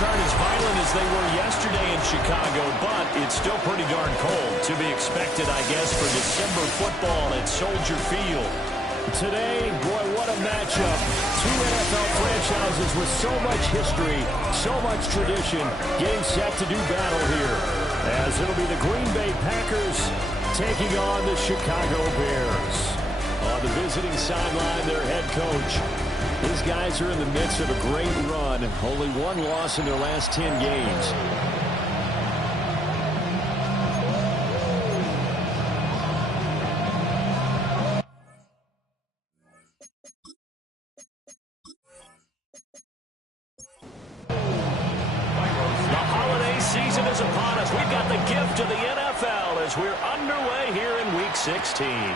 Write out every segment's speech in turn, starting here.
Temperatures aren't as violent as they were yesterday in Chicago, but it's still pretty darn cold. To be expected, I guess, for December football at Soldier Field. Today, boy, what a matchup. Two NFL franchises with so much history, so much tradition, getting set to do battle here. As it'll be the Green Bay Packers taking on the Chicago Bears. On the visiting sideline, their head coach. These guys are in the midst of a great run. Only one loss in their last 10 games. The holiday season is upon us. We've got the gift of the NFL as we're underway here in Week 16.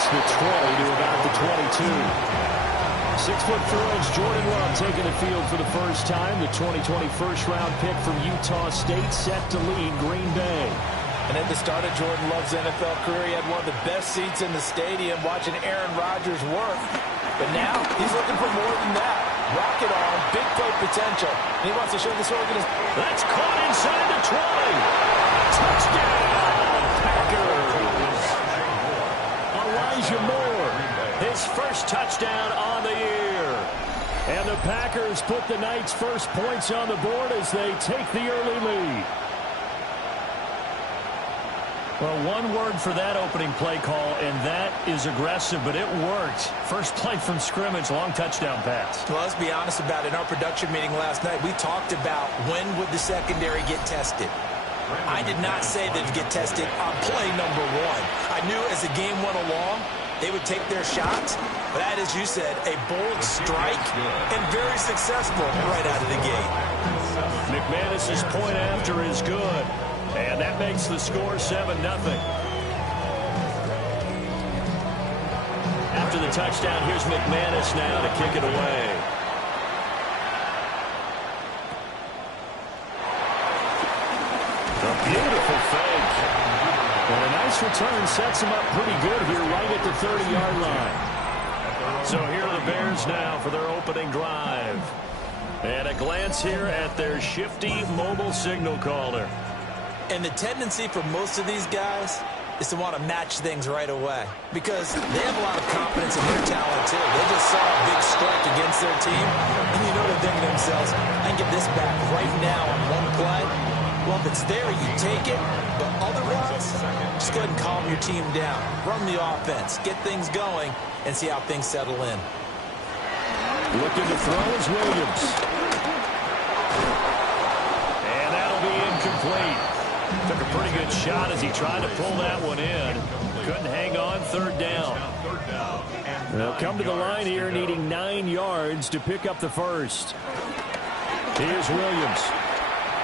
The 20 to about the 22. 6'4" Jordan Love taking the field for the first time. The 2020 first-round pick from Utah State set to lead Green Bay. And at the start of Jordan Love's NFL career, he had one of the best seats in the stadium watching Aaron Rodgers work. But now he's looking for more than that. Rocket arm, big play potential. And he wants to show this organization. That's caught inside the 20. Touchdown, Packers. Elijah Moore, his first touchdown on the year. And the Packers put the Knights' first points on the board as they take the early lead. Well, one word for that opening play call, and that is aggressive, but it worked. First play from scrimmage, long touchdown pass. Well, let's be honest about it. In our production meeting last night, we talked about when would the secondary get tested. I did not say they'd get tested on play number one. I knew as the game went along, they would take their shots. But that, as you said, a bold strike and very successful right out of the gate. McManus's point after is good. And that makes the score 7-0. After the touchdown, here's McManus now to kick it away. A beautiful fake. And a nice return sets him up pretty good here right at the 30-yard line. So here are the Bears now for their opening drive. And a glance here at their shifty mobile signal caller. And the tendency for most of these guys is to want to match things right away because they have a lot of confidence in their talent, too. They just saw a big strike against their team, and you know they're thinking to themselves, I can get this back right now on one play. Well, if it's there, you take it, but otherwise, just go ahead and calm your team down. Run the offense, get things going, and see how things settle in. Looking to throw is Williams. And that'll be incomplete. Took a pretty good shot as he tried to pull that one in. Couldn't hang on, third down. They'll come to the line here needing 9 yards to pick up the first. Here's Williams.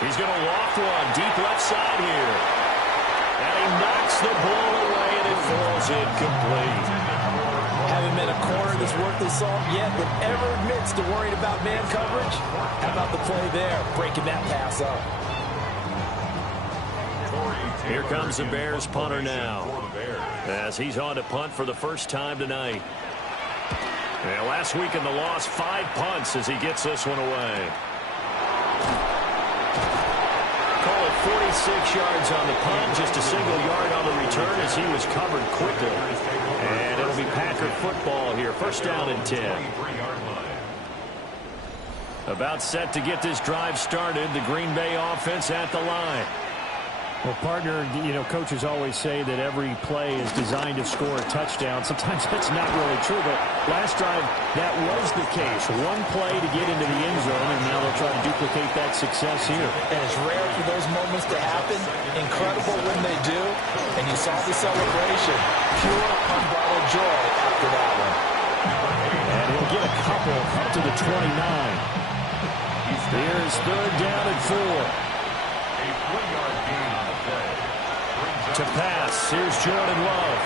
He's going to loft one deep left side here. And he knocks the ball away and it falls incomplete. Haven't been a corner that's worth the salt yet that ever admits to worrying about man coverage. How about the play there, breaking that pass up? Here comes the Bears punter now, as he's on to punt for the first time tonight. Yeah, last week in the loss, 5 punts as he gets this one away. Call it 46 yards on the punt, just a single yard on the return as he was covered quickly. And it'll be Packer football here, first down and 10. About set to get this drive started, the Green Bay offense at the line. Well, partner, you know, coaches always say that every play is designed to score a touchdown. Sometimes that's not really true, but last drive, that was the case. One play to get into the end zone, and now they'll try to duplicate that success here. And it's rare for those moments to happen. Incredible when they do. And you saw the celebration. Pure, unbridled joy after that one. And he'll get a couple up to the 29. Here's third down and 4. To pass, here's Jordan Love.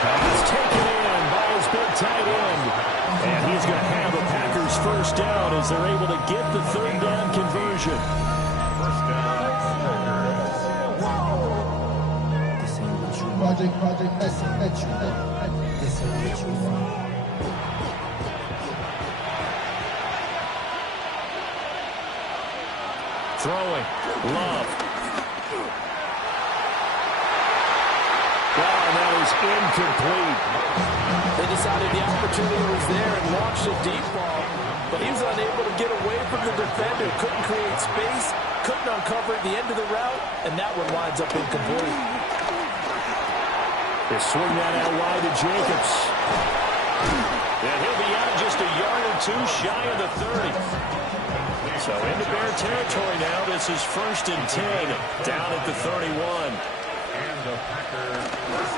Pass taken in by his big tight end. And he's going to have a Packers first down as they're able to get the third down conversion. Throwing. Love. Wow, and that is incomplete. They decided the opportunity was there and launched a deep ball, but he was unable to get away from the defender. Couldn't create space, couldn't uncover at the end of the route, and that one winds up incomplete. They swing that out wide to Jacobs. And he'll be out just a yard or two shy of the 30. So into Bear territory now. This is 1st and 10 down at the 31.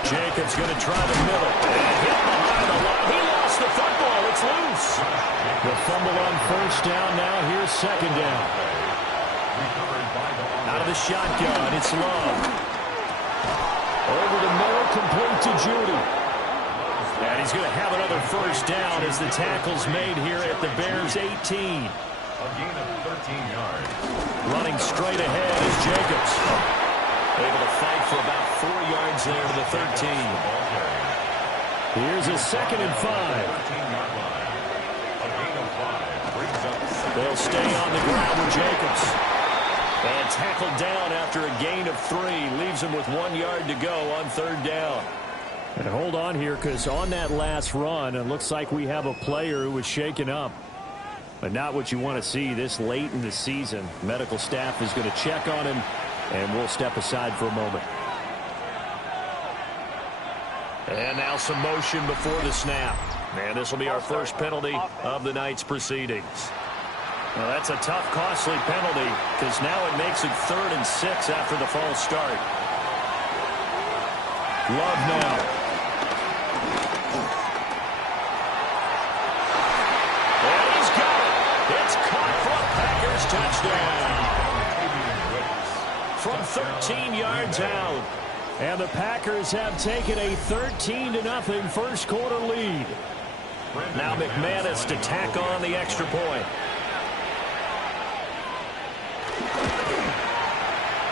Jacobs going to try the middle. And hit behind the line. He lost the football. It's loose. The fumble on 1st down. Now here's 2nd down. Out of the shotgun, it's Love. Over the middle, complete to Judy. And he's going to have another 1st down as the tackle's made here at the Bears' 18. A gain of 13 yards. Running straight ahead is Jacobs. Able to fight for about 4 yards there to the 13. Here's a 2nd and 5. They'll stay on the ground with Jacobs. And tackled down after a gain of 3. Leaves him with 1 yard to go on 3rd down. And hold on here, because on that last run, it looks like we have a player who was shaken up. But not what you want to see this late in the season. Medical staff is going to check on him, and we'll step aside for a moment. And now some motion before the snap. And this will be our first penalty of the night's proceedings. Well, that's a tough, costly penalty, because now it makes it 3rd and 6 after the false start. Love now. And he's got it. It's caught for a Packers touchdown. From 13 yards out. And the Packers have taken a 13-0 first quarter lead. Now McManus to tack on the extra point.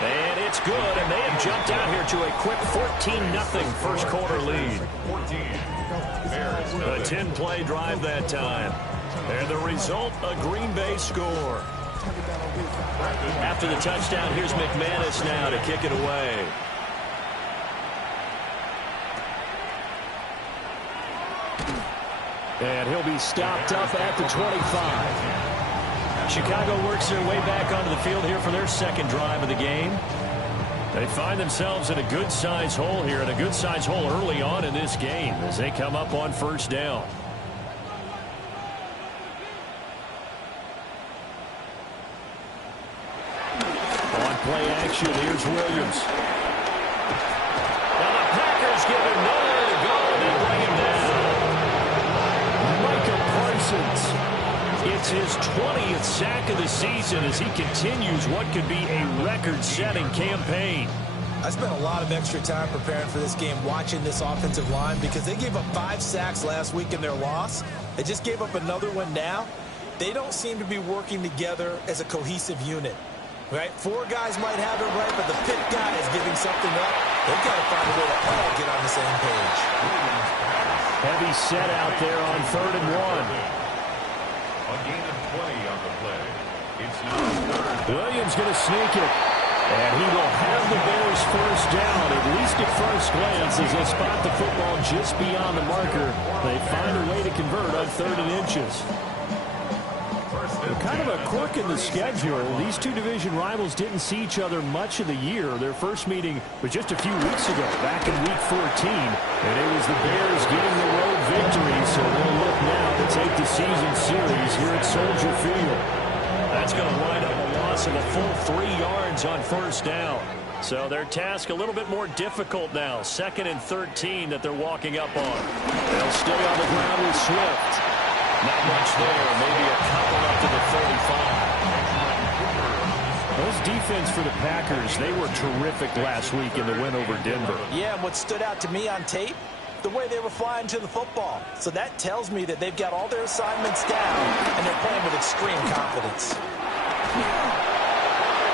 And it's good, and they have jumped out here to a quick 14-0 first quarter lead. A 10-play drive that time. And the result, a Green Bay score. After the touchdown, here's McManus now to kick it away. And he'll be stopped up at the 25. Chicago works their way back onto the field here for their second drive of the game. They find themselves in a good-sized hole here, and a good-sized hole early on in this game as they come up on 1st down. On play action, here's Williams. Now the Packers give him nowhere to go, and they bring him down. Micah Parsons. It's his 20th sack of the season as he continues what could be a record-setting campaign. I spent a lot of extra time preparing for this game watching this offensive line because they gave up 5 sacks last week in their loss. They just gave up another one now. They don't seem to be working together as a cohesive unit. Right? 4 guys might have it right, but the 5th guy is giving something up. They've got to find a way to all get on the same page. Heavy set out there on 3rd and 1. A gain of 20 on the play. It's now 3rd. Williams going to sneak it. And he will have the Bears 1st down, at least at first glance, as they spot the football just beyond the marker. They find a way to convert on 3rd and inches. Kind of a quirk in the schedule. These two division rivals didn't see each other much of the year. Their first meeting was just a few weeks ago, back in Week 14. And it was the Bears getting the road victory, so they'll look now to take the season series here at Soldier Field. That's going to wind up a loss of a full 3 yards on 1st down. So their task a little bit more difficult now. 2nd and 13 that they're walking up on. They'll stay on the ground with Swift. Not much there. Maybe a couple up to the 35. Those defense for the Packers, they were terrific last week in the win over Denver. Yeah, and what stood out to me on tape, the way they were flying to the football. So that tells me that they've got all their assignments down, and they're playing with extreme confidence.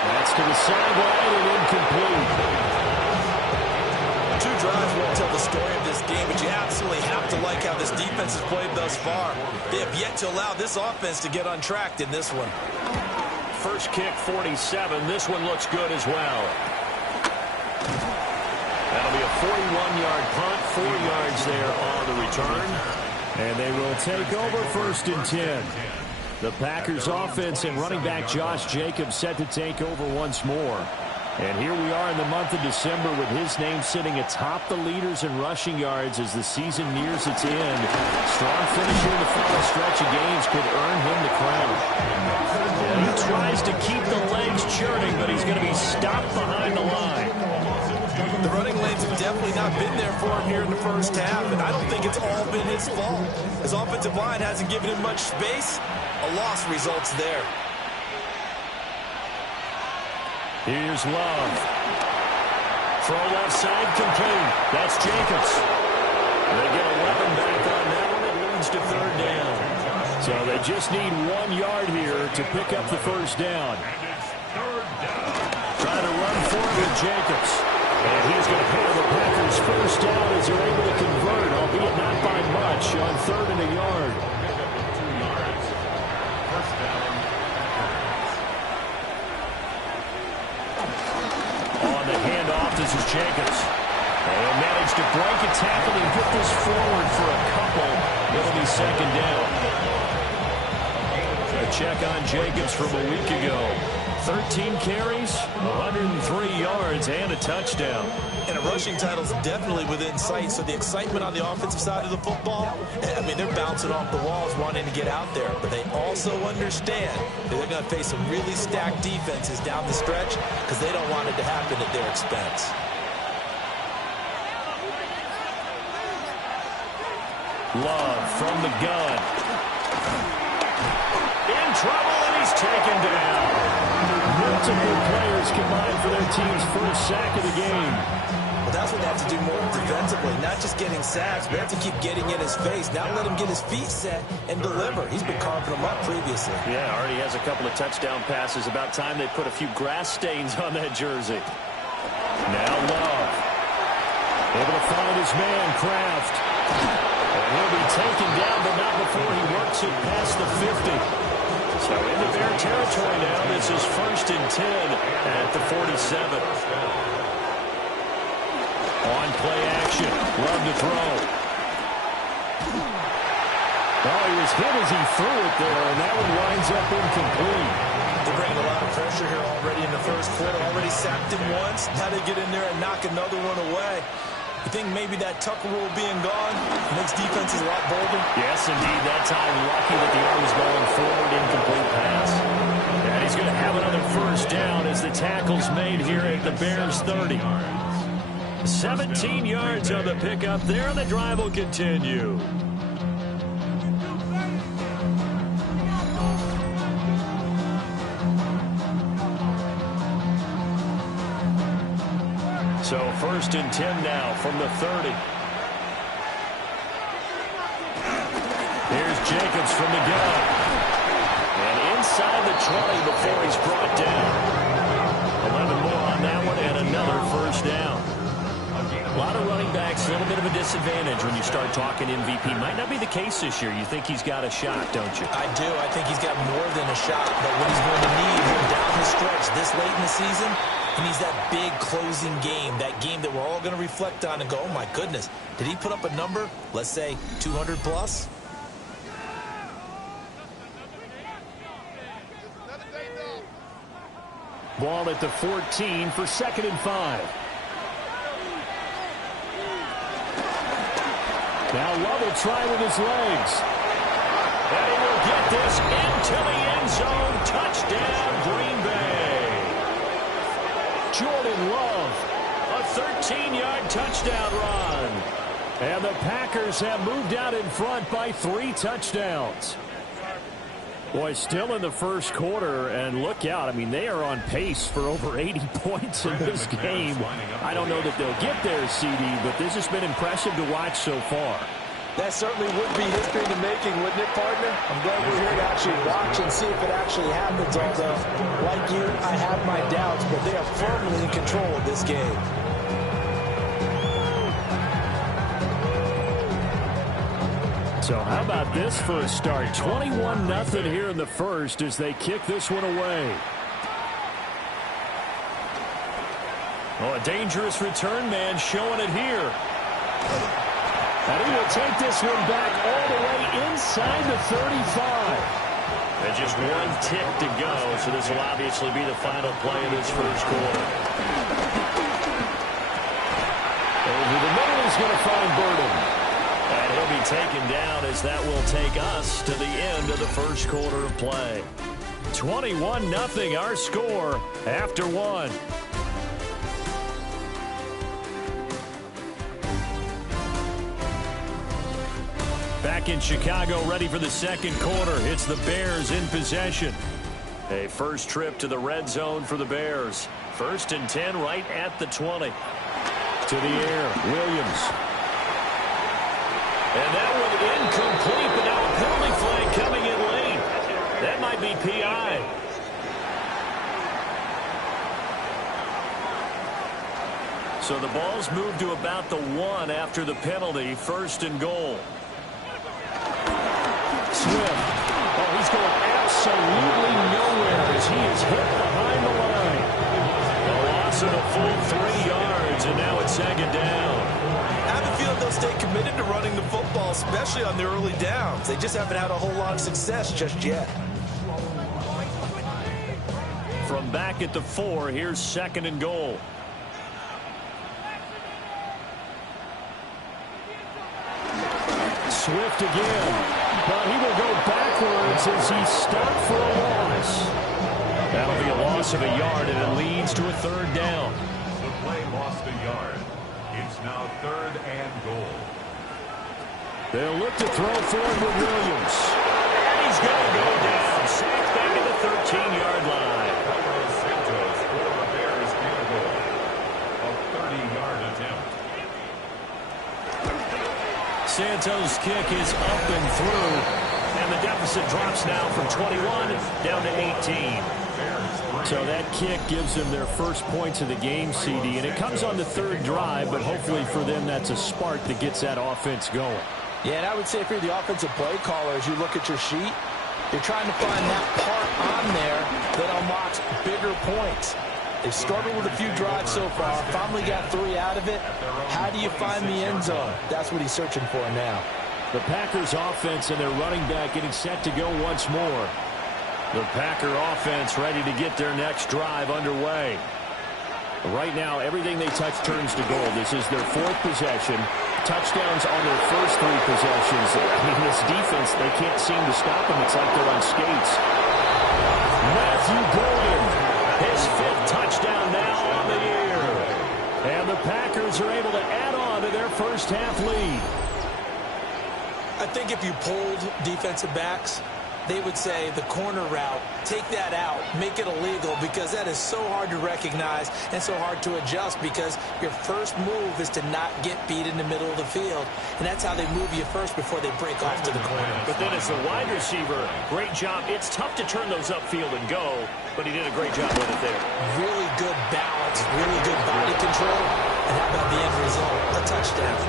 That's to the sideline and incomplete. 2 drives won't tell the story of this game, but you absolutely have to like how this defense has played thus far. They have yet to allow this offense to get untracked in this one. first kick 47. This one looks good as well. That'll be a 41-yard punt, 4 yards there on the return. And they will take over 1st and 10. The Packers offense and running back Josh Jacobs set to take over once more. And here we are in the month of December with his name sitting atop the leaders in rushing yards as the season nears its end. Strong finish here in the final stretch of games could earn him the crown. Yeah, he tries to keep the legs churning, but he's going to be stopped behind the line. The running lanes have definitely not been there for him here in the first half, and I don't think it's all been his fault. His offensive line hasn't given him much space. A loss results there. Here's Love. Throw left side complete. That's Jacobs. They get 11 back on that one. It leads to 3rd down. So they just need 1 yard here to pick up the 1st down. Trying to run forward with Jacobs. And he's going to put the Packers 1st down as they're able to convert, albeit not by much, on 3rd and a yard. This is Jacobs. And managed to break a tackle and get this forward for a couple. It'll be 2nd down. A check on Jacobs from a week ago. 13 carries, 103 yards, and a touchdown. And a rushing title's definitely within sight, so the excitement on the offensive side of the football, I mean, they're bouncing off the walls wanting to get out there, but they also understand that they're going to face some really stacked defenses down the stretch because they don't want it to happen at their expense. Love from the gun. In trouble, and he's taken down. Multiple players combined for their team's 1st sack of the game. Well, that's what they have to do more defensively, not just getting sacks, but they have to keep getting in his face. Now let him get his feet set and deliver. He's been carving them up previously. Yeah, already has a couple of touchdown passes. About time they put a few grass stains on that jersey. Now Love. Able to find his man, Kraft. And he'll be taken down, but not before he works it past the 50. So into Bear territory now. This is 1st and 10 at the 47. On play action. Love to throw. Oh, he was hit as he threw it there, and that one winds up incomplete. They're bringing a lot of pressure here already in the 1st quarter. Already sacked him once. Now they get in there and knock another one away. You think maybe that Tucker rule being gone makes defenses a lot bolder? Yes, indeed. That time, lucky that the arm was going forward, incomplete pass. And he's going to have another 1st down as the tackle's made here at the Bears 30. 17 yards on the pickup there, and the drive will continue. So 1st and 10 now from the 30. Here's Jacobs from the gun. And inside the 20 before he's brought down. 11 more on that one and another 1st down. A lot of running backs, a little bit of a disadvantage when you start talking MVP. Might not be the case this year. You think he's got a shot, don't you? I do. I think he's got more than a shot. But what he's going to need here down the stretch this late in the season, he needs that big closing game, that game that we're all going to reflect on and go, oh, my goodness, did he put up a number, let's say 200 plus? Ball at the 14 for 2nd and 5. Now Love will try with his legs. And he will get this into the end zone. Touchdown, Green Bay. Jordan Love. A 13-yard touchdown run. And the Packers have moved out in front by 3 touchdowns. Boy, still in the 1st quarter, and look out. I mean, they are on pace for over 80 points in this game. I don't know that they'll get there, CD, but this has been impressive to watch so far. That certainly would be history in the making, wouldn't it, partner? I'm glad we're here to actually watch and see if it actually happens, although, like you, I have my doubts, but they are firmly in control of this game. So how about this for a start? 21-0 here in the first as they kick this one away. Oh, a dangerous return man showing it here. And he will take this one back all the way inside the 35. And just one tick to go, so this will obviously be the final play of this first quarter. Over the middle is going to find Burden. And he'll be taken down as that will take us to the end of the first quarter of play. 21-0 our score after one. Back in Chicago, ready for the second quarter. It's the Bears in possession. A first trip to the red zone for the Bears. 1st and 10 right at the 20. To the air, Williams. And that one incomplete, but now a penalty flag coming in late. That might be PI. So the ball's moved to about the 1 after the penalty. 1st and goal. Swift. Oh, he's going absolutely nowhere as he is hit behind the line. A loss of a full 3 yards, and now it's 2nd down. I have a feeling they'll stay committed to running the football, especially on the early downs. They just haven't had a whole lot of success just yet. From back at the 4, here's 2nd and goal. Swift again. But he will go backwards as he stopped for a loss. That'll be a loss of a yard, and it leads to a 3rd down. The play lost a yard. It's now 3rd and goal. They'll look to throw forward with Williams. And he's going to go down. Sacked back at the 13-yard line. Carlos Santos for the Bears field goal. A 30-yard attempt. Santos' kick is up and through, and the deficit drops now from 21 down to 18. So that kick gives them their first points of the game, CD, and it comes on the 3rd drive, but hopefully for them that's a spark that gets that offense going. Yeah, and I would say if you're the offensive play caller, as you look at your sheet, you're trying to find that part on there that unlocks bigger points. They've struggled with a few drives so far. Finally got 3 out of it. How do you find the end zone? That's what he's searching for now. The Packers offense and their running back getting set to go once more. The Packer offense ready to get their next drive underway. Right now, everything they touch turns to gold. This is their 4th possession. Touchdowns on their first 3 possessions. I mean, this defense, they can't seem to stop them. It's like they're on skates. Matthew Gordon. His 5th touchdown now on the year. And the Packers are able to add on to their first half lead. I think if you polled defensive backs, they would say the corner route, take that out, make it illegal, because that is so hard to recognize and so hard to adjust, because your first move is to not get beat in the middle of the field. And that's how they move you first before they break off to the corner. But then as the wide receiver, great job. It's tough to turn those upfield and go, but he did a great job with it there. Really good balance, really good body control. And how about the end result? A touchdown.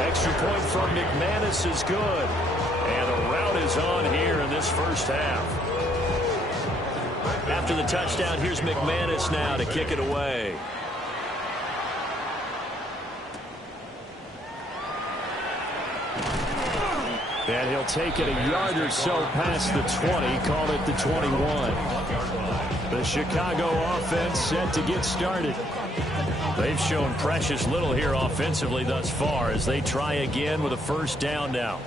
Extra point from McManus is good. And the route is on here in this first half. After the touchdown, here's McManus now to kick it away. And he'll take it a yard or so past the 20, call it the 21. The Chicago offense set to get started. They've shown precious little here offensively thus far as they try again with a 1st down now.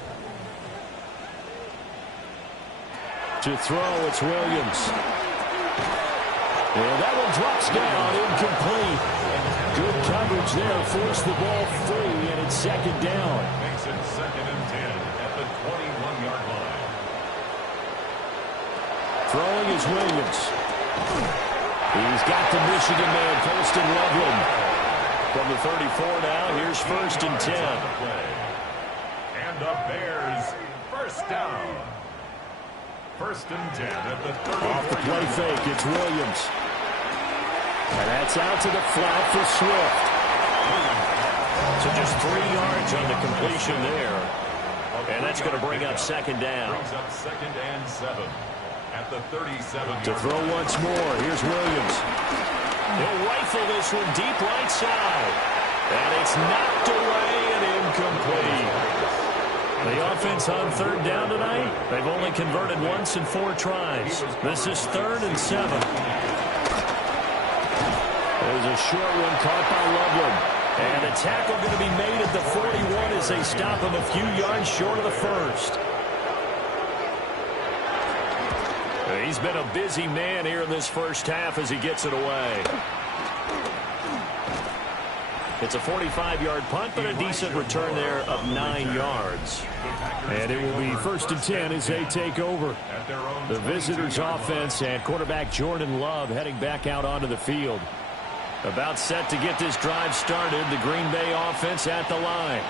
To throw, it's Williams. And that one drops down, incomplete. Good coverage there, forced the ball free, and it's 2nd down. Makes it 2nd and 10 at the 21-yard line. Throwing is Williams. He's got the Michigan man, Colston Loveland. From the 34 now, here's 1st and 10. And the Bears, 1st down. 1st and 10 at the 34. Off the play fake, it's Williams. And that's out to the flat for Swift. So just 3 yards on the completion there. A And that's going to bring up second down. Brings up 2nd and 7 at the 37. To throw once more, here's Williams. He'll rifle this one deep right side. And it's knocked away and incomplete. The offense on 3rd down tonight, they've only converted once in 4 tries. This is 3rd and 7. There's a short one caught by Loveland. And a tackle going to be made at the 41 as they stop him a few yards short of the first. He's been a busy man here in this first half as he gets it away. It's a 45-yard punt, but a decent return there of 9 yards. And it will be 1st and 10 as they take over. The visitors' offense and quarterback Jordan Love heading back out onto the field. About set to get this drive started, the Green Bay offense at the line.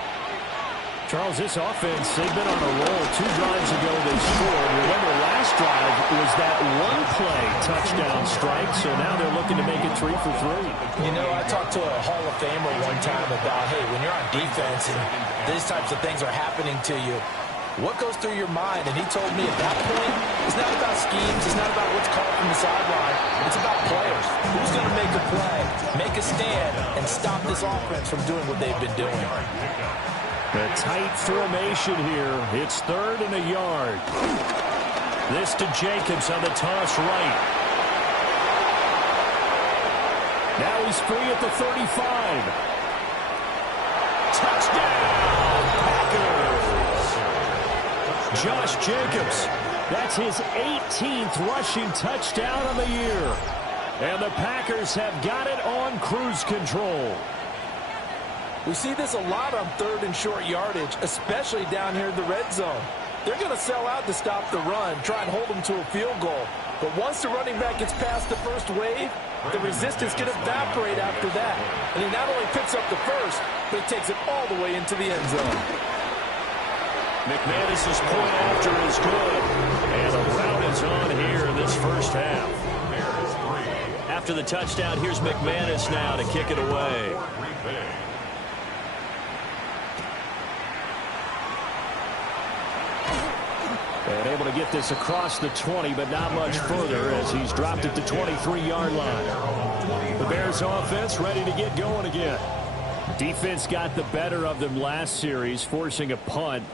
Charles, this offense, they've been on a roll. 2 drives ago they scored. Remember, last drive was that one-play touchdown strike, so now they're looking to make it 3 for 3. You know, I talked to a Hall of Famer one time about, hey, when you're on defense and these types of things are happening to you, what goes through your mind? And he told me at that point, it's not about schemes, it's not about what's called from the sideline, it's about players. Who's going to make a play, make a stand, and stop this offense from doing what they've been doing? A tight formation here. It's 3rd and a yard. This to Jacobs on the toss right. Now he's free at the 35. Touchdown, Packers! Josh Jacobs. That's his 18th rushing touchdown of the year. And the Packers have got it on cruise control. We see this a lot on 3rd and short yardage, especially down here in the red zone. They're going to sell out to stop the run, try and hold them to a field goal. But once the running back gets past the first wave, the resistance can evaporate after that. And he not only picks up the first, but he takes it all the way into the end zone. McManus's point after is good. And the route is on here in this first half. After the touchdown, here's McManus now to kick it away. And able to get this across the 20, but not much further as he's dropped it to 23-yard line. The Bears offense ready to get going again. Defense got the better of them last series, forcing a punt.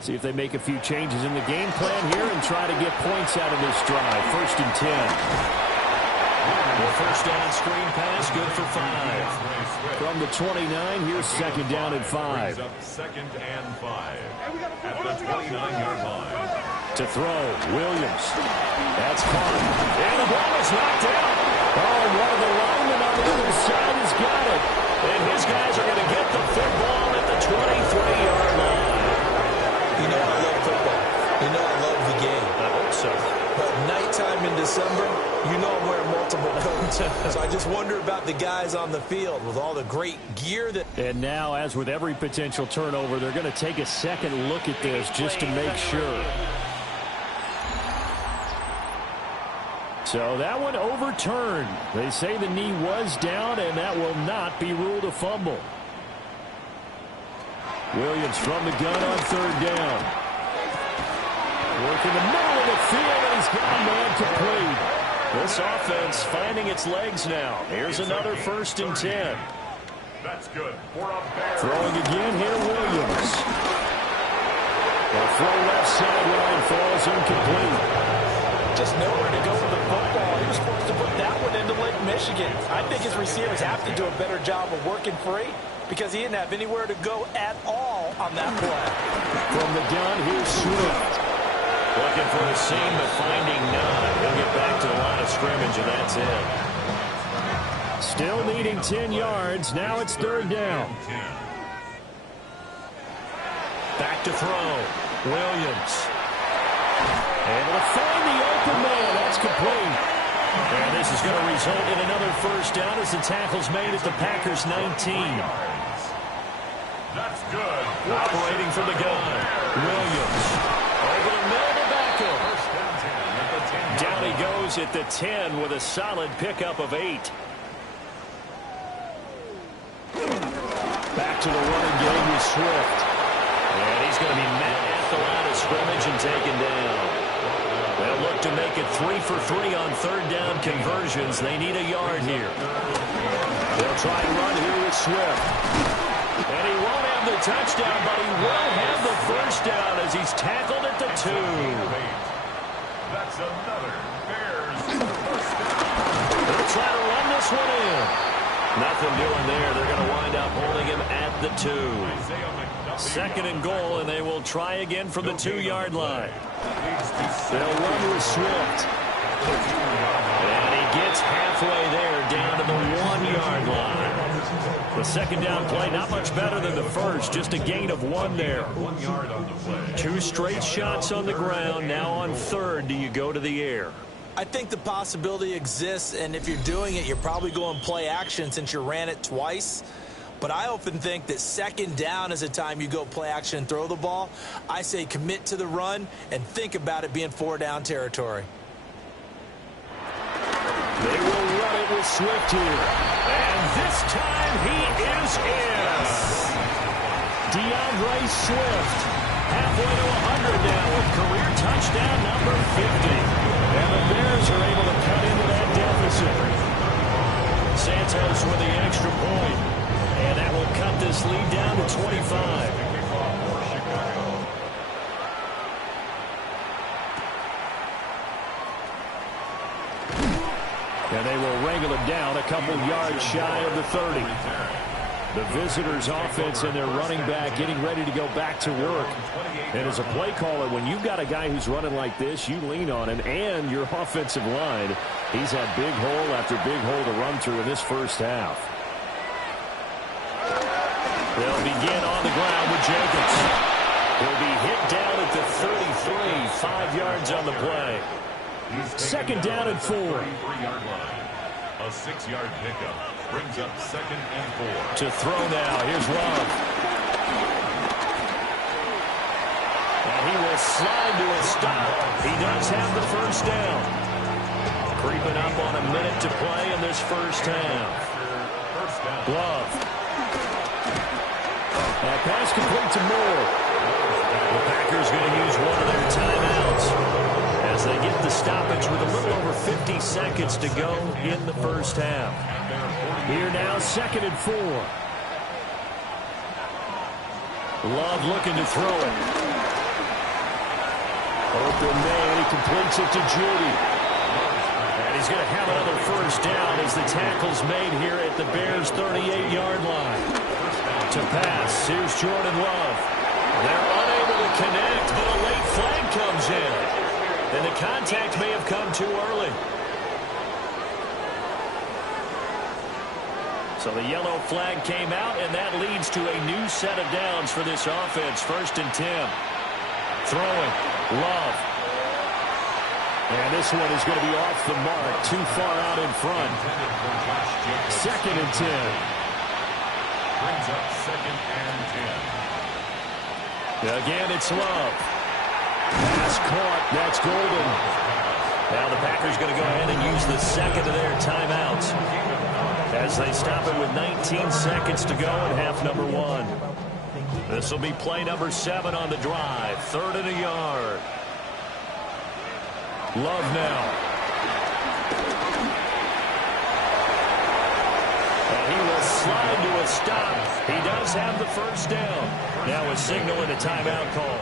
See if they make a few changes in the game plan here and try to get points out of this drive. 1st and 10. The first down screen pass, good for 5. From the 29, here's 2nd down and 5. 2nd and 5 at the 29-yard line. To throw, Williams. That's caught. And the ball is knocked out. Oh, one of the linemen on the other side has got it. And his guys are going to get the football at the 23-yard line. You know I love football. You know I love the game. I hope so. But nighttime in December, you know I'm wearing multiple coats. So I just wonder about the guys on the field with all the great gear that... And now, as with every potential turnover, they're going to take a second look at this just to make sure. So that one overturned. They say the knee was down, and that will not be ruled a fumble. Williams from the gun on 3rd down. Working the middle of the field, and he's got a man complete. This offense finding its legs now. Here's another 1st and 10. That's good for a Bears. Throwing again here, Williams. The throw left sideline falls incomplete. Just nowhere to go with the football. He was supposed to put that one into Lake Michigan. I think his receivers have to do a better job of working free because he didn't have anywhere to go at all on that play. From the gun, here's Swift. Looking for a seam, but finding none. He'll get back to the line of scrimmage, and that's it. Still needing 10 yards. Now it's 3rd down. Back to throw. Williams. Able to find the open man. That's complete. And this is going to result in another 1st down as the tackle's made at the Packers' 19. That's good. Operating from the gun. Williams. Over the middle to Beckham. Down he goes at the 10 with a solid pickup of 8. Back to the running game with Swift. And he's going to be met at the line of scrimmage and taken down. They'll look to make it 3 for 3 on third down conversions. They need a yard here. They'll try and run here with Swift. And he won't have the touchdown, but he will have the first down as he's tackled at the 2. That's another Bears first down. They'll try to run this one in. Nothing doing there. They're going to wind up holding him at the 2. Second and goal, and they will try again from the 2-yard line. They'll run with Swift. And he gets halfway there down to the 1-yard line. The second down play, not much better than the first, just a gain of 1 there. 1 yard on the play. 2 straight shots on the ground. Now on third, do you go to the air? I think the possibility exists, and if you're doing it, you're probably going play action since you ran it twice. But I often think that second down is a time you go play action and throw the ball. I say commit to the run and think about it being 4-down territory. They will run it with Swift here. And this time he is in. DeAndre Swift, halfway to 100 now with career touchdown number 50. And the Bears are able to cut into that deficit. Santos with the extra point. And that will cut this lead down to 25. And they will wrangle it down a couple yards shy of the 30. The visitors' offense and their running back getting ready to go back to work. And as a play caller, when you've got a guy who's running like this, you lean on him and your offensive line. He's had big hole after big hole to run through in this first half. They'll begin on the ground with Jacobs. He'll be hit down at the 33, 5 yards on the play. Second down and 4. A 6-yard pickup brings up 2nd and 4. To throw now. Here's Love. And he will slide to a stop. He does have the first down. Creeping up on a minute to play in this first half. Love. That pass complete to Moore. The Packers going to use one of their timeouts as they get the stoppage with a little over 50 seconds to go in the first half. Here now, 2nd and 4. Love looking to throw it. Open man, he completes it to Judy. And he's going to have another first down as the tackle's made here at the Bears' 38-yard line. To pass, here's Jordan Love. They're unable to connect, but a late flag comes in. And the contact may have come too early. So the yellow flag came out, and that leads to a new set of downs for this offense. 1st and 10. Throwing. Love. And this one is going to be off the mark. Too far out in front. 2nd and 10. Brings up 2nd and 10. Again, it's Love. Pass caught. That's Golden. Now the Packers going to go ahead and use the second of their timeouts as they stop it with 19 seconds to go in half number 1. This will be play number 7 on the drive. 3rd and a yard. Love now. And he will slide to a stop. He does have the first down. Now a signal and a timeout call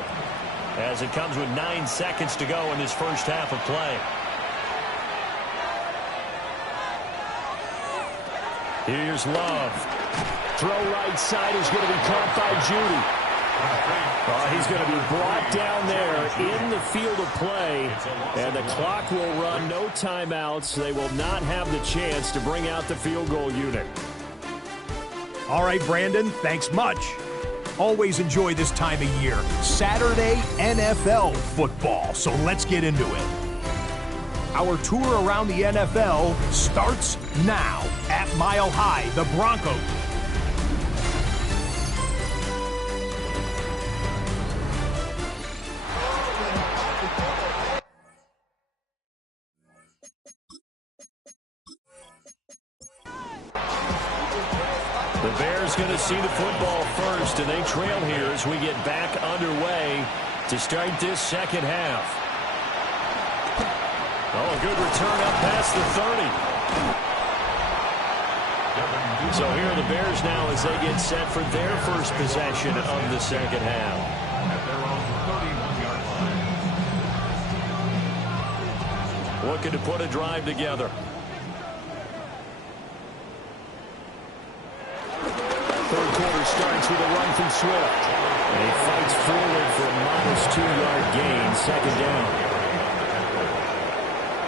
as it comes with 9 seconds to go in this first half of play. Here's Love. Throw right side is going to be caught by Judy. He's going to be brought down there in the field of play, and the clock will run. No timeouts. They will not have the chance to bring out the field goal unit. All right, Brandon, thanks much. Always enjoy this time of year. Saturday NFL football, so let's get into it. Our tour around the NFL starts now at Mile High, the Broncos. The Bears going to see the football first, and they trail here as we get back underway to start this second half. Oh, a good return up past the 30. So here are the Bears now as they get set for their first possession of the second half. At their own 31-yard line. Looking to put a drive together. Third quarter starts with a run from Swift. And he fights forward for a modest 2-yard gain, second down.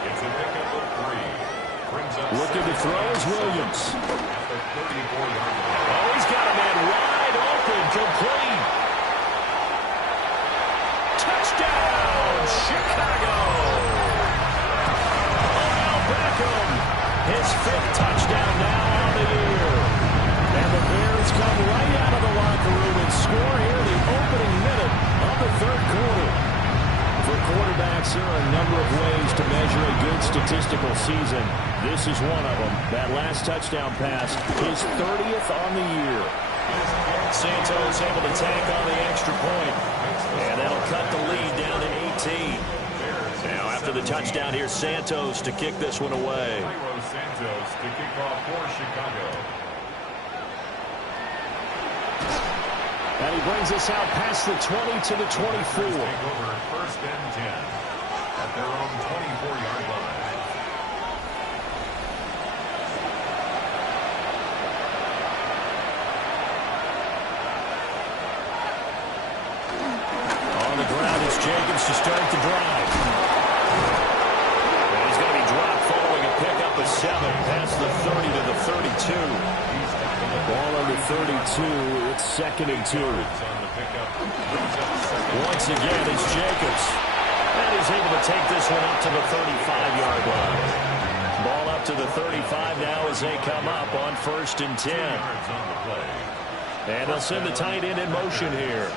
It's a pickup of 3. Looking to throw is Williams. At the 34-yard line. Oh, he's got a man wide open, complete. Touchdown, Chicago. Odell Beckham, his 5th touchdown now on the year. And the Bears come right out of the locker room and score here in the opening minute of the third quarter. For quarterbacks, there are a number of ways to measure a good statistical season. This is one of them. That last touchdown pass, his 30th on the year. Santos able to tack on the extra point. And that'll cut the lead down to 18. Now after the touchdown, here's Santos to kick this one away. Santos to kick off for Chicago. And he brings us out past the 20 to the 24. Take over first and 10 at their own 24-yard line. On the ground, it's Jacobs to start the drive. And he's going to be dropped following a pickup of 7 past the 30 to the 32. Ball under 32. It's second and 2. Once again, it's Jacobs. And he's able to take this one up to the 35-yard line. Ball up to the 35 now as they come up on first and 10. And they'll send the tight end in motion here.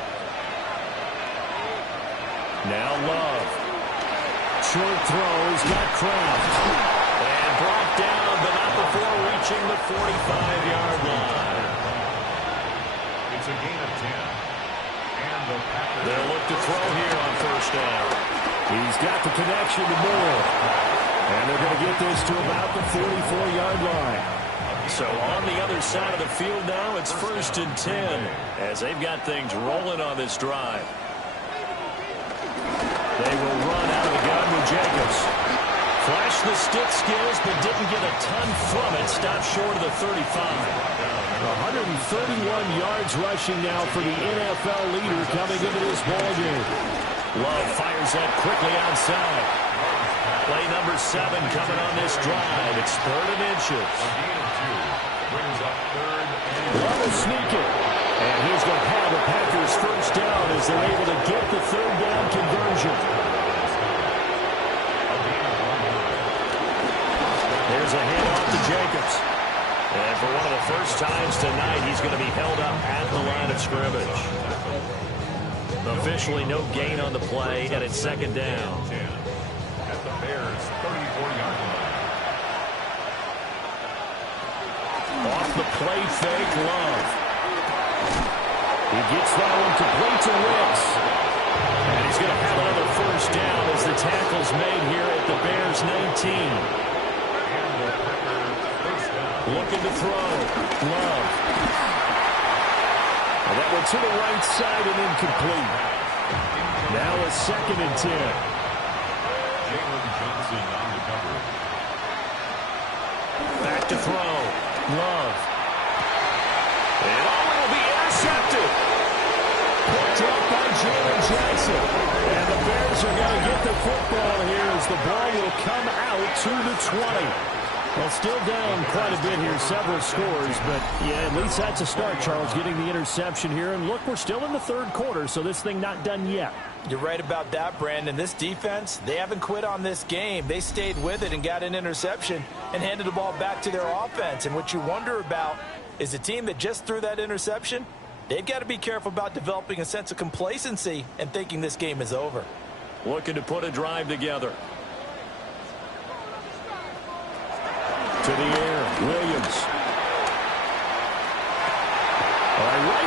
Now Love. Short throw. He's got Kraft. And brought down, but not before reaching the 45-yard line. It's a gain of 10. And the Packers. They'll look to throw here on first down. He's got the connection to Moore. And they're going to get this to about the 44-yard line. So on the other side of the field now, it's first and 10 as they've got things rolling on this drive. They will run out of the gun with Jacobs. Flashed the stick skills, but didn't get a ton from it. Stopped short of the 35. 131 yards rushing now for the NFL leader coming into this ballgame. Love fires that quickly outside. Play number 7 coming on this drive. It's 3rd and inches. Love will sneak it. And he's going to have the Packers first down as they're able to get the 3rd down conversion. There's a handoff to Jacobs. And for one of the first times tonight, he's going to be held up at the line of scrimmage. Officially no gain on the play, and it's second down. At the Bears' 34-yard line. Off the play fake, Love. He gets that one complete to Wicks. And he's going to have another first down as the tackle's made here at the Bears' 19. Looking to throw. Love. And that one to the right side and incomplete. Now a second and 10. Jalen Johnson on the cover. Back to throw. Love. And will be intercepted. Picked up by Jalen Johnson. And the Bears are going to get the football here as the ball will come out to the 20. Well, still down quite a bit here, several scores, but yeah, at least that's a start, Charles, getting the interception here. And look, we're still in the third quarter, so this thing not done yet. You're right about that, Brandon. This defense, they haven't quit on this game. They stayed with it and got an interception and handed the ball back to their offense. And what you wonder about is a team that just threw that interception, they've got to be careful about developing a sense of complacency and thinking this game is over. Looking to put a drive together. To the air, Williams.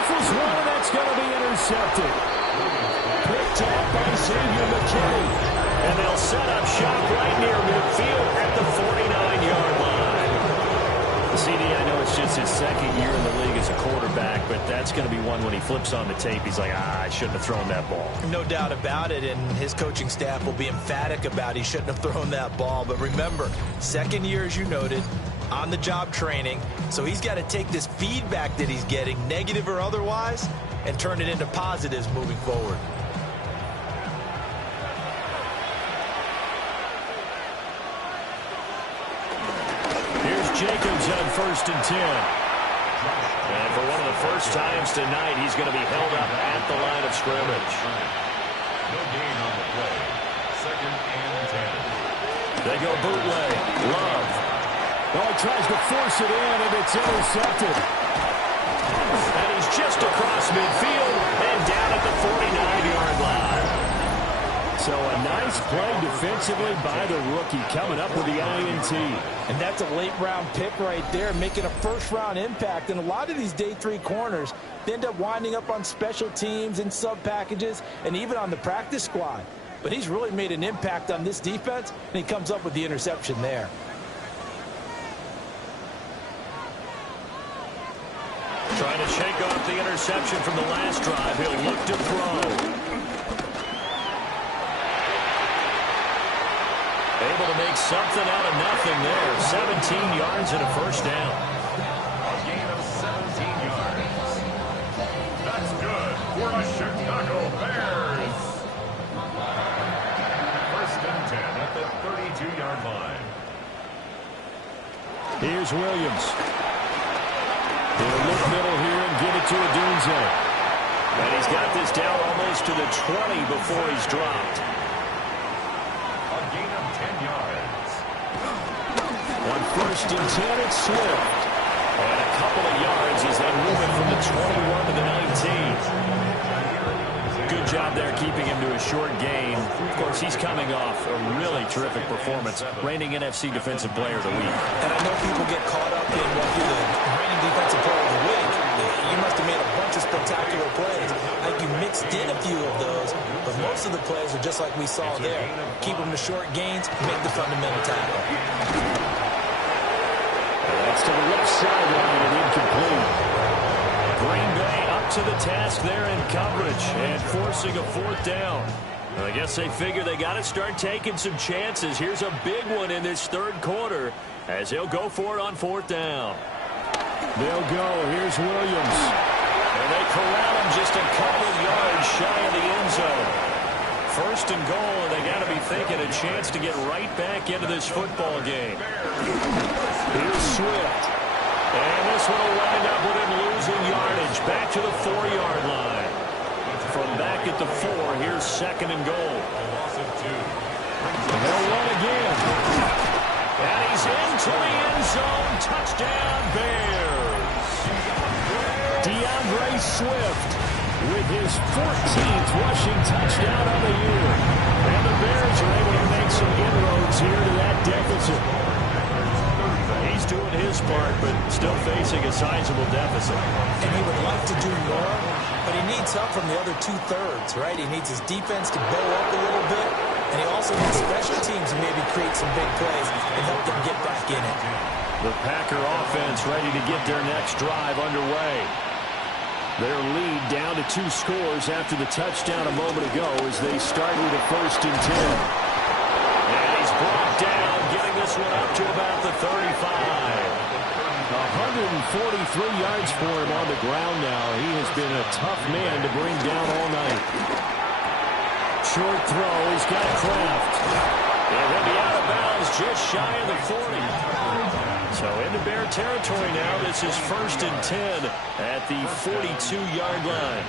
rifles one, and that's going to be intercepted. Picked off by Xavier McKinney. And they'll set up shop right near midfield at the 49-yard line. CD, I know it's just his second year in the league as a quarterback, but that's going to be one when he flips on the tape. He's like, I shouldn't have thrown that ball. No doubt about it, and his coaching staff will be emphatic about he shouldn't have thrown that ball. But remember, second year, as you noted, on-the-job training, so he's got to take this feedback that he's getting, negative or otherwise, and turn it into positives moving forward. Jacobs on 1st and 10. And for one of the first times tonight, he's going to be held up at the line of scrimmage. No gain on the play. 2nd and 10. They go bootleg. Love. Oh, he tries to force it in, and it's intercepted. And he's just across midfield and down at the 49-yard line. So a nice play defensively by the rookie coming up with the INT. And that's a late-round pick right there, making a first-round impact. And a lot of these day 3 corners, they end up winding up on special teams and sub-packages and even on the practice squad. But he's really made an impact on this defense, and he comes up with the interception there. Trying to shake off the interception from the last drive. He'll look to throw. Able to make something out of nothing there. 17 yards and a first down. A gain of 17 yards. That's good for the Chicago Bears. 1st and 10 at the 32-yard line. Here's Williams. He'll look middle here and get it to Odunze. And he's got this down almost to the 20 before he's dropped. A gain of 10 yards. On 1st and 10, it's Swift. And a couple of yards as they move it from the 21 to the 19. Good job there keeping him to a short gain. Of course, he's coming off a really terrific performance, reigning NFC Defensive Player of the Week. And I know people get caught up in what you're the reigning Defensive Player of the Week. You must have made a bunch of spectacular plays. I think you mixed in a few of those, but most of the plays are just like we saw there. Keep them to short gains, make the fundamental tackle. That's to the left sideline and incomplete. Green Bay up to the task there in coverage and forcing a 4th down. I guess they figure they got to start taking some chances. Here's a big one in this 3rd quarter as they'll go for it on 4th down. They'll go. Here's Williams. And they corral him just a couple of yards shy of the end zone. 1st and goal, and they got to be thinking a chance to get right back into this football game. Here's Swift. And this one will wind up with him losing yardage. Back to the 4-yard line. From back at the 4, here's 2nd and goal. And they'll run again. And he's into the end zone. Touchdown, Bears. DeAndre Swift with his 14th rushing touchdown of the year. And the Bears are able to make some inroads here to that deficit. He's doing his part, but still facing a sizable deficit. And he would like to do more, but he needs help from the other 2/3, right? He needs his defense to bow up a little bit, and he also needs special teams to maybe create some big plays and help them get back in it. The Packer offense ready to get their next drive underway. Their lead down to 2 scores after the touchdown a moment ago as they start with a 1st and 10. And he's brought down, getting this one up to about the 35. 143 yards for him on the ground now. He has been a tough man to bring down all night. Short throw, he's got Kraft. And he'll be out of bounds just shy of the 40. So into Bear territory now. This is 1st and 10 at the 42-yard line.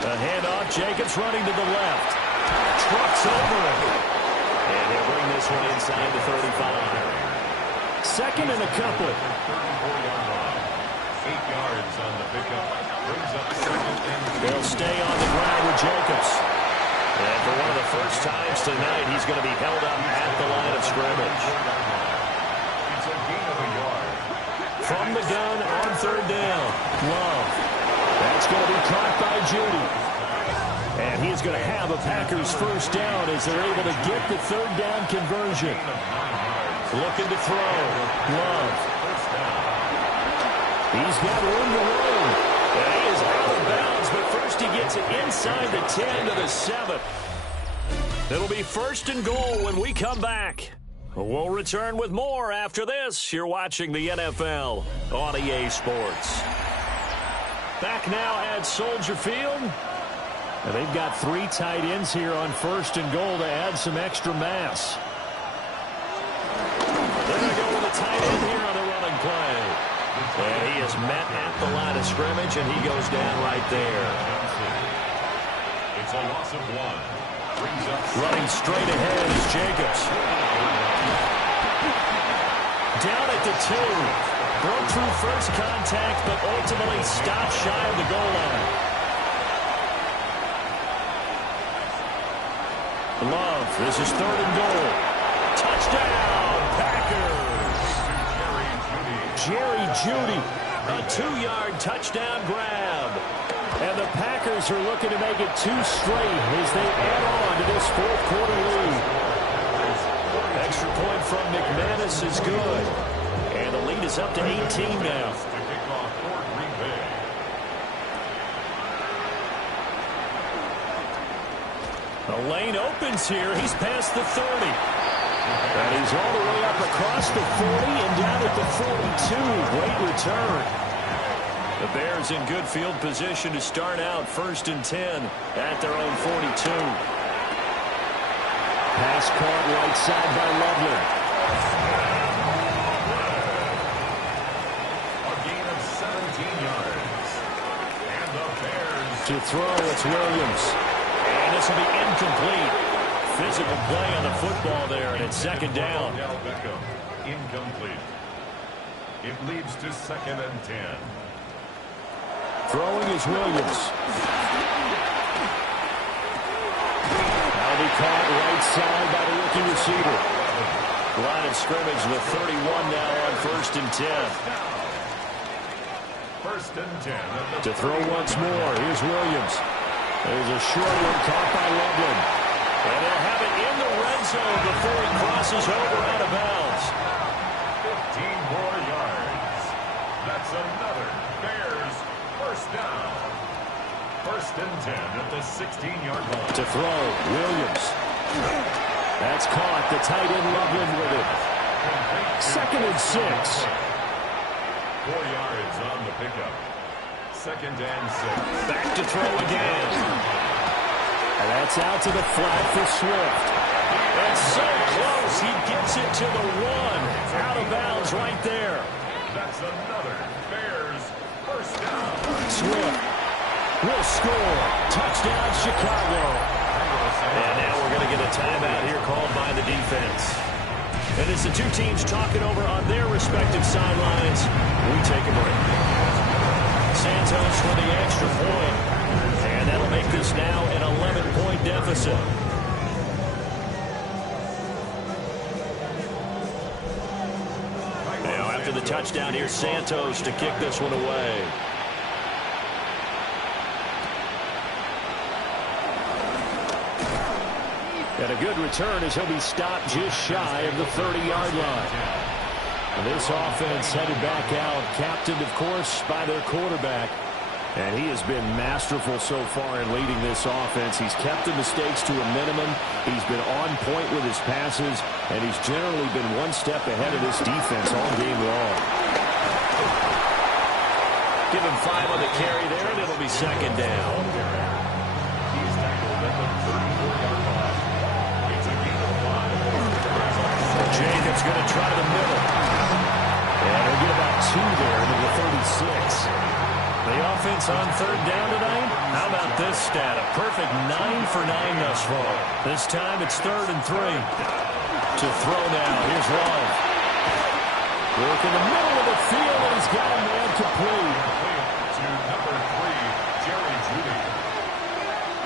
The handoff, Jacobs running to the left. Trucks over it. And he'll bring this one inside the 35. 2nd and a couple. 8 yards on the pickup. Brings up 2nd and 10. They'll stay on the ground with Jacobs. And for one of the first times tonight, he's going to be held up at the line of scrimmage. It's a gain of a yard. From the gun on 3rd third down. Love. That's going to be caught by Judy. And he's going to have a Packers first down as they're able to get the third down conversion. Looking to throw. Love. He's got room to roam. And he is out of bounds, but first he gets it inside the 10 to the 7. It'll be first and goal when we come back. We'll return with more after this. You're watching the NFL on EA Sports. Back now at Soldier Field. And they've got 3 tight ends here on first and goal to add some extra mass. They're going to go with a tight end here on the running play. And he is met at the line of scrimmage, and he goes down right there. It's a loss of 1. Running straight ahead is Jacobs. Down at the 2. Broke through first contact, but ultimately stopped shy of the goal line. Love, this is third and goal. Touchdown, Packers. Jerry Jeudy, a 2-yard touchdown grab. And the Packers are looking to make it 2 straight as they add on to this fourth quarter lead. Extra point from McManus is good. And the lead is up to 18 now. The lane opens here. He's past the 30. And he's all the way up across the 40 and down at the 42. Great return. The Bears in good field position to start out first and 10 at their own 42. Pass caught right side by Loveland. A gain of 17 yards. And the Bears To throw, it's Williams. And this will be incomplete. Physical play on the football there, and it's second down. Beckham, incomplete. It leads to second and 10. Throwing is Williams. Now be caught right side by the rookie receiver. Line of scrimmage, the 31 now on first and 10. First and 10. To throw once more, here's Williams. There's a short one caught by Loveland. And they'll have it in the red zone before he crosses over out of bounds. 15 more yards. That's another Bears first down. First and 10 at the 16-yard line. To throw, Williams. That's caught. The tight end Loveland with it. Second and 6. 4 yards on the pickup. Second and 6. Back to throw again. And that's out to the flat for Swift. And so close. He gets it to the 1. Out of bounds right there. That's another Bears first down. Swift will score. Touchdown, Chicago. And now we're going to get a timeout here called by the defense. And as the two teams talking over on their respective sidelines, we take a break. Santos for the extra point. And that'll make this now an 11-point deficit. Now after the touchdown, here's Santos to kick this one away. And a good return as he'll be stopped just shy of the 30-yard line. And this offense headed back out, captained, of course, by their quarterback. And he has been masterful so far in leading this offense. He's kept the mistakes to a minimum. He's been on point with his passes, and he's generally been one step ahead of this defense all game long. Give him 5 on the carry there, and it'll be second down. He's tackled at the 34-yard line. It's a gain of 5. Jacobs going to try the middle. And he'll get about 2 there to the 36. The offense on third down tonight? How about this stat? A perfect 9 for 9 thus far. This time it's third and 3. To throw now. Here's Love. Work in the middle of the field, and he's got a man complete. To number 3, Jerry Jeudy.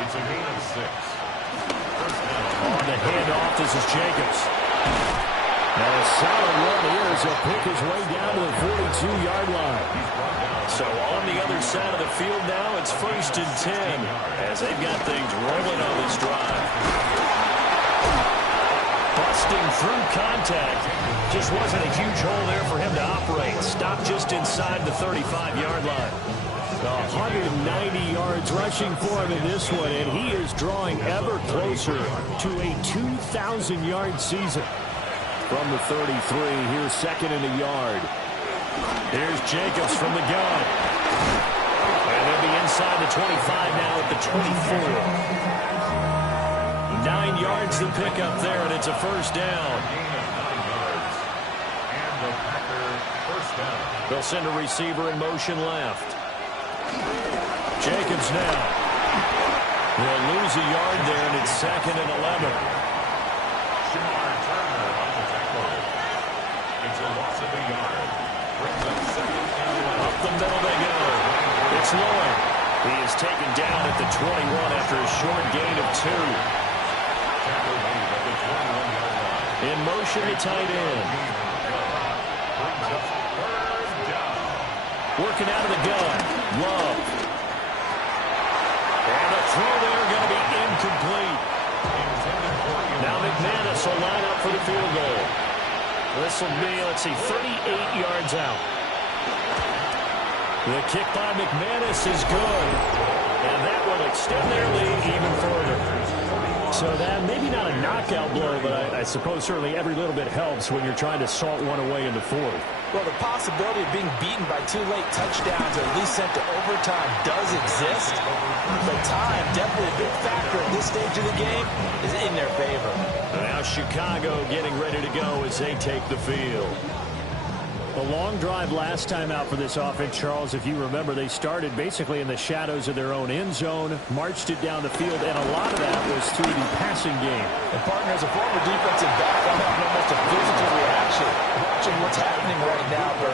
It's a gain of 6. First down. On the handoff, this is Jacobs. Now a solid run here as he'll pick his way down to the 42-yard line. He's brought down So on the other side of the field now, it's 1st and 10 as they've got things rolling on this drive. Busting through contact. Just wasn't a huge hole there for him to operate. Stopped just inside the 35-yard line. 190 yards rushing for him in this one, and he is drawing ever closer to a 2,000-yard season. From the 33, here's 2nd and a yard. Here's Jacobs from the gun. And they'll be inside the 25 now at the 24. 9 yards to pick up there, and it's a 1st down. They'll send a receiver in motion left. Jacobs now. They'll lose a yard there, and it's 2nd and 11. It's a loss of a yard. Brings up 2nd and 11. Up the middle they go. It's Lloyd. He is taken down at the 21 after a short gain of 2. In motion to tight end. Working out of the gun. Love. And the throw there going to be incomplete. Now McManus will line up for the field goal. This will be, let's see, 38 yards out. The kick by McManus is good. And that will extend their lead even further. So that maybe not a knockout blow, but I suppose certainly every little bit helps when you're trying to salt one away in the 4th. Well, the possibility of being beaten by 2 late touchdowns or at least sent to overtime does exist. But time, definitely a big factor at this stage of the game, is in their favor. Now Chicago getting ready to go as they take the field. A long drive last time out for this offense, Charles. If you remember, they started basically in the shadows of their own end zone, marched it down the field, and a lot of that was through the passing game. And partner, as a former defensive back, I'm having almost a physical reaction watching what's happening right now. But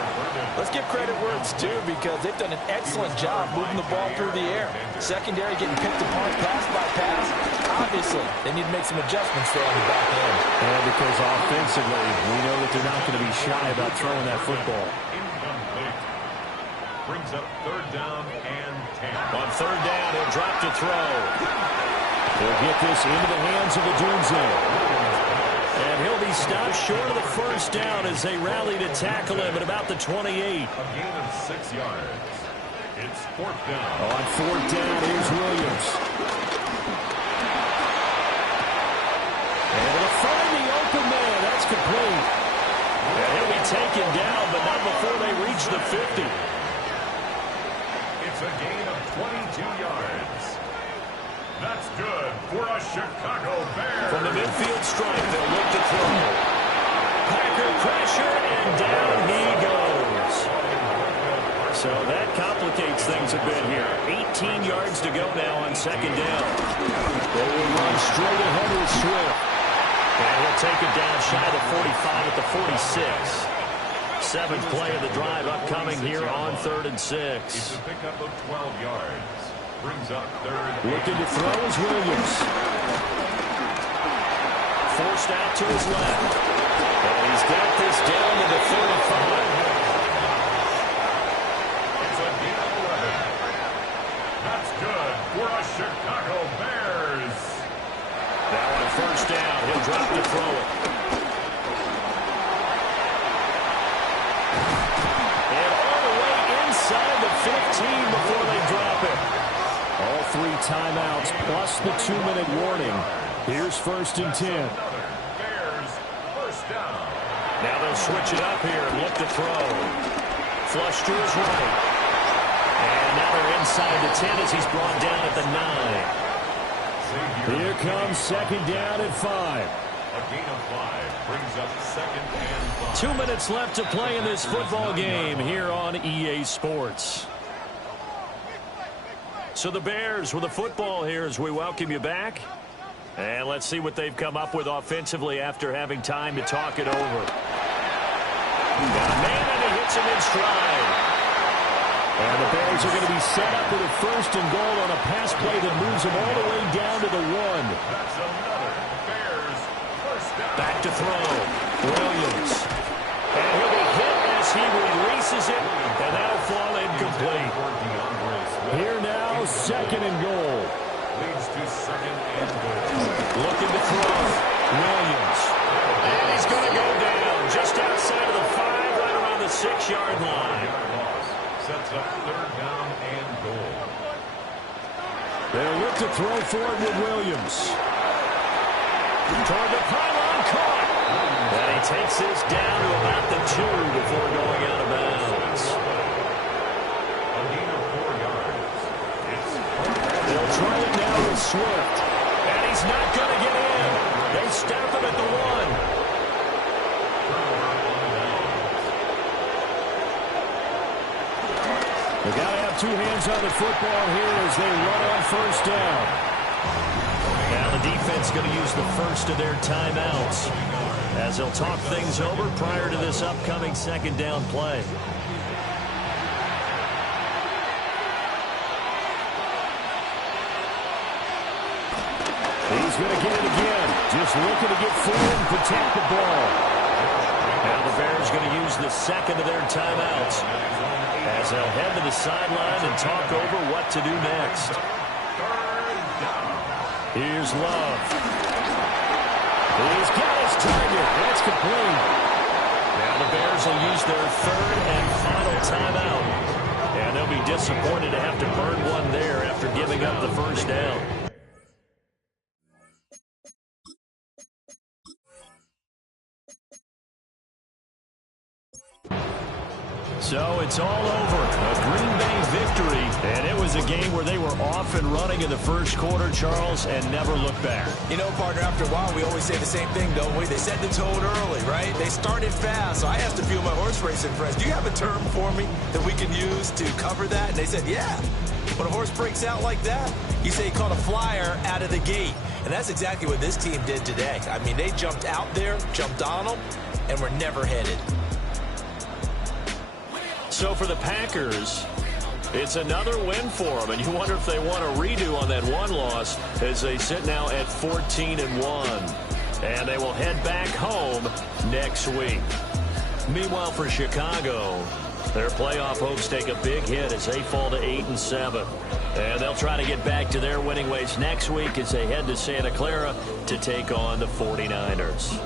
let's give credit where it's due because they've done an excellent job moving the ball through the air. Secondary getting picked apart pass by pass. Obviously, they need to make some adjustments there on the back end. And because offensively, we know that they're not going to be shy about throwing that football. Incomplete. Brings up 3rd down and 10. On 3rd down, he'll drop to throw. They'll get this into the hands of Odunze. And he'll be stopped short of the 1st down as they rally to tackle him at about the 28. A gain of 6 yards. It's 4th down. On 4th down, here's Williams. And he'll find the open man. That's complete. And he'll be taken down, but not before they reach the 50. It's a gain of 22 yards. That's good for a Chicago Bears. From the midfield stripe, they'll look to throw. Packer pressure, and down he goes. So that complicates things a bit here. 18 yards to go now on 2nd down. They will run straight ahead with Swift. And he'll take it down shy of the 45 at the 46. 7th play of the drive upcoming here on 3rd and 6. It's a pickup of 12 yards. Brings up 3rd. Looking to throw is Williams. Forced out to his left. And he's got this down to the 35. It's a gain of 11. That's good for a Chicago Bears. Now on 1st down, he'll drop to throw it. And all the way inside the 15 before they drop it. All 3 timeouts plus the 2-minute warning. Here's 1st and 10. Bears, 1st down. Now they'll switch it up here and look to throw. Flush to his right. And now they're inside the 10 as he's brought down at the 9. Here comes 2nd down at 5. A gain of 5 brings up 2nd and 5. 2 minutes left to play in this football game here on EA Sports. So the Bears with the football here as we welcome you back. And let's see what they've come up with offensively after having time to talk it over. Got a man and he hits him in stride. And the Bears are going to be set up with a 1st and goal on a pass play that moves them all the way down to the 1. That's another Bears 1st down. Back to throw. Williams. And he'll be hit as he releases it. And that'll fall incomplete. second and goal. Leads to second and goal. Looking to throw. Williams. And he's going to go down just outside of the 5, right around the 6-yard line. Sets up third down and goal. They'll look to throw forward with Williams. Toward the pylon, caught. And he takes this down to about the 2 before going out of bounds. A gain of 4 yards. They'll try it now with Swift. And he's not going to get in. They stop him at the 1. They got to have 2 hands on the football here as they run on first down. Now the defense going to use the first of their timeouts as they'll talk things over prior to this upcoming second down play. He's going to get it again. Just looking to get forward and protect the ball. Now the Bears going to use the second of their timeouts as they'll head to the sideline and talk over what to do next. Here's Love. He's got his target. That's complete. Now the Bears will use their third and final timeout. And they'll be disappointed to have to burn one there after giving up the first down. So it's all over. A Green Bay victory. And it was a game where they were off and running in the first quarter, Charles, and never looked back. You know, partner, after a while, we always say the same thing, don't we? They set the tone early, right? They started fast, so I asked a few of my horse racing friends, do you have a term for me that we can use to cover that? And they said, yeah. When a horse breaks out like that, you say he caught a flyer out of the gate. And that's exactly what this team did today. I mean, they jumped out there, jumped on them, and were never headed. So for the Packers, it's another win for them, and you wonder if they want a redo on that one loss as they sit now at 14-1. And they will head back home next week. Meanwhile, for Chicago, their playoff hopes take a big hit as they fall to 8-7. And they'll try to get back to their winning ways next week as they head to Santa Clara to take on the 49ers.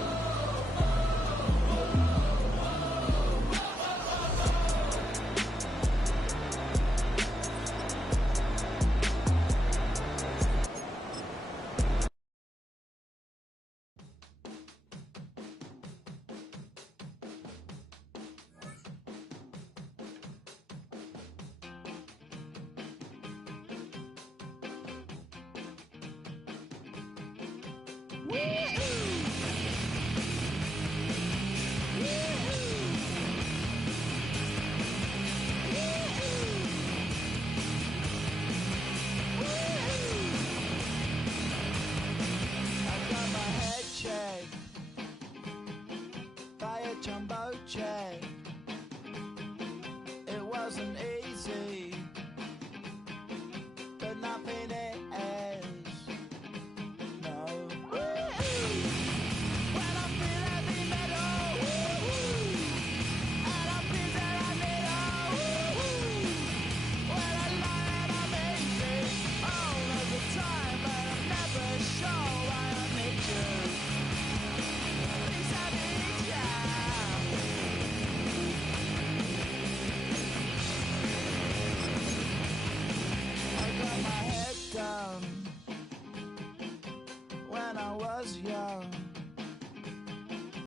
Jumbo jet.